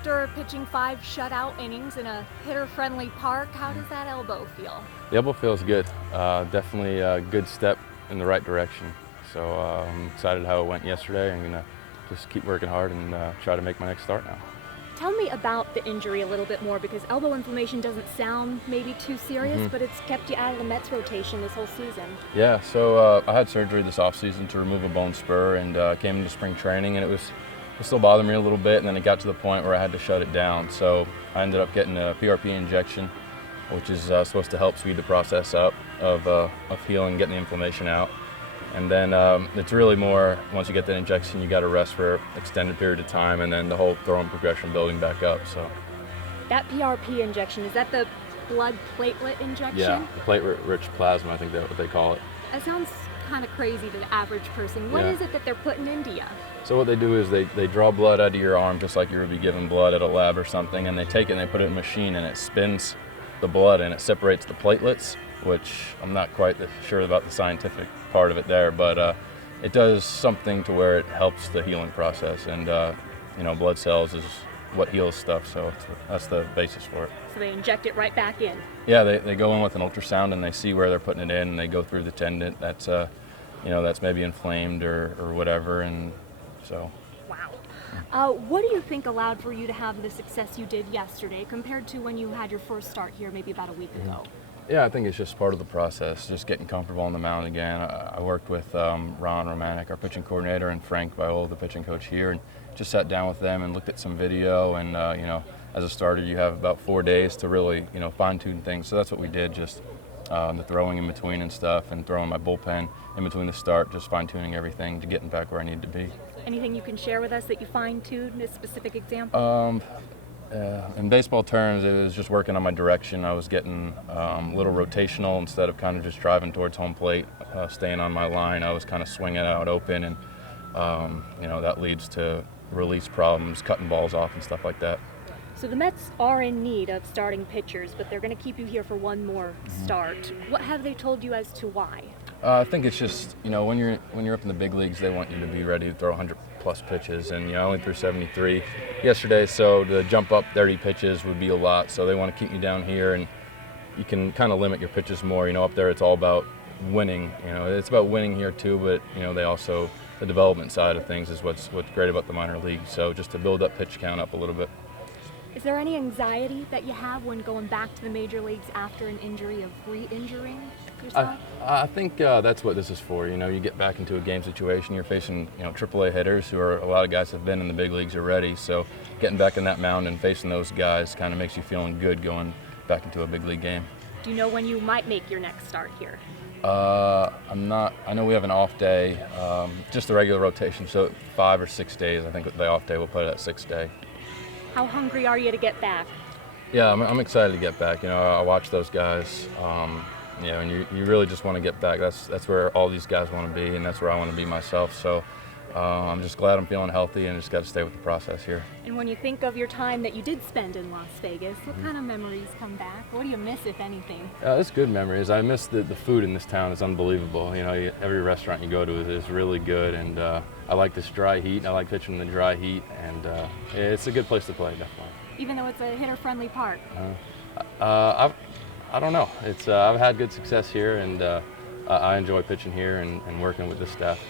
after pitching 5 shutout innings in a hitter-friendly park, how does that elbow feel? The elbow feels good. Definitely a good step in the right direction. So I'm excited how it went yesterday. I'm gonna just keep working hard and try to make my next start now. Tell me about the injury a little bit more, because elbow inflammation doesn't sound maybe too serious, but it's kept you out of the Mets rotation this whole season. Yeah, so I had surgery this offseason to remove a bone spur, and came into spring training, and it still bothered me a little bit, and then it got to the point where I had to shut it down. So I ended up getting a PRP injection, which is supposed to help speed the process up of healing, getting the inflammation out. And then it's really more, once you get that injection, you got to rest for an extended period of time, and then the whole throwing progression building back up. So That PRP injection, is that the blood platelet injection? yeah, the platelet-rich plasma, I think that's what they call it. That sounds kind of crazy to the average person. What is it that they're putting into you? So what they do is they draw blood out of your arm just like you would be giving blood at a lab or something, and they take it and they put it in a machine, and it spins the blood and it separates the platelets, which I'm not quite sure about the scientific part of it there, but it does something to where it helps the healing process, and blood cells is what heals stuff, so that's the basis for it. So they inject it right back in? Yeah, they go in with an ultrasound and they see where they're putting it in, and they go through the tendon that's that's maybe inflamed or whatever, and so. Wow. What do you think allowed for you to have the success you did yesterday compared to when you had your first start here maybe about a week ago? Yeah, I think it's just part of the process, just getting comfortable on the mound again. I worked with Ron Romanek, our pitching coordinator, and Frank Viola, the pitching coach here, and just sat down with them and looked at some video, and as a starter you have about 4 days to really fine-tune things, so that's what we did, just the throwing in between and stuff, and throwing my bullpen in between the start, just fine-tuning everything to getting back where I need to be. Anything you can share with us that you fine-tuned, a specific example? In baseball terms, it was just working on my direction. I was getting a little rotational instead of kind of just driving towards home plate, staying on my line. I was kind of swinging out open, and that leads to release problems, cutting balls off and stuff like that. So the Mets are in need of starting pitchers, but they're going to keep you here for one more start. What have they told you as to why? I think it's just, when you're up in the big leagues, they want you to be ready to throw 100+ pitches, and I only threw 73 yesterday, so to jump up 30 pitches would be a lot. So they want to keep you down here, and you can kind of limit your pitches more. Up there it's all about winning. It's about winning here too, but they also, the development side of things is what's great about the minor league. So just to build that pitch count up a little bit. Is there any anxiety that you have when going back to the major leagues after an injury of re-injuring yourself? I think that's what this is for. You get back into a game situation, you're facing AAA hitters who are, a lot of guys have been in the big leagues already, so getting back in that mound and facing those guys kind of makes you feeling good going back into a big league game. Do you know when you might make your next start here? I know we have an off day, just the regular rotation, so 5 or 6 days. I think the off day we'll put it at 6th day. How hungry are you to get back? Yeah, I'm excited to get back. I watch those guys, and you really just want to get back. That's where all these guys want to be, and that's where I want to be myself. So I'm just glad I'm feeling healthy, and just got to stay with the process here. And when you think of your time that you did spend in Las Vegas, what kind of memories come back? What do you miss, if anything? It's good memories. I miss the food in this town. It's unbelievable. Every restaurant you go to is really good, and I like this dry heat. I like pitching in the dry heat, and it's a good place to play, definitely. Even though it's a hitter-friendly park? I don't know. I've had good success here, and I enjoy pitching here and working with this staff.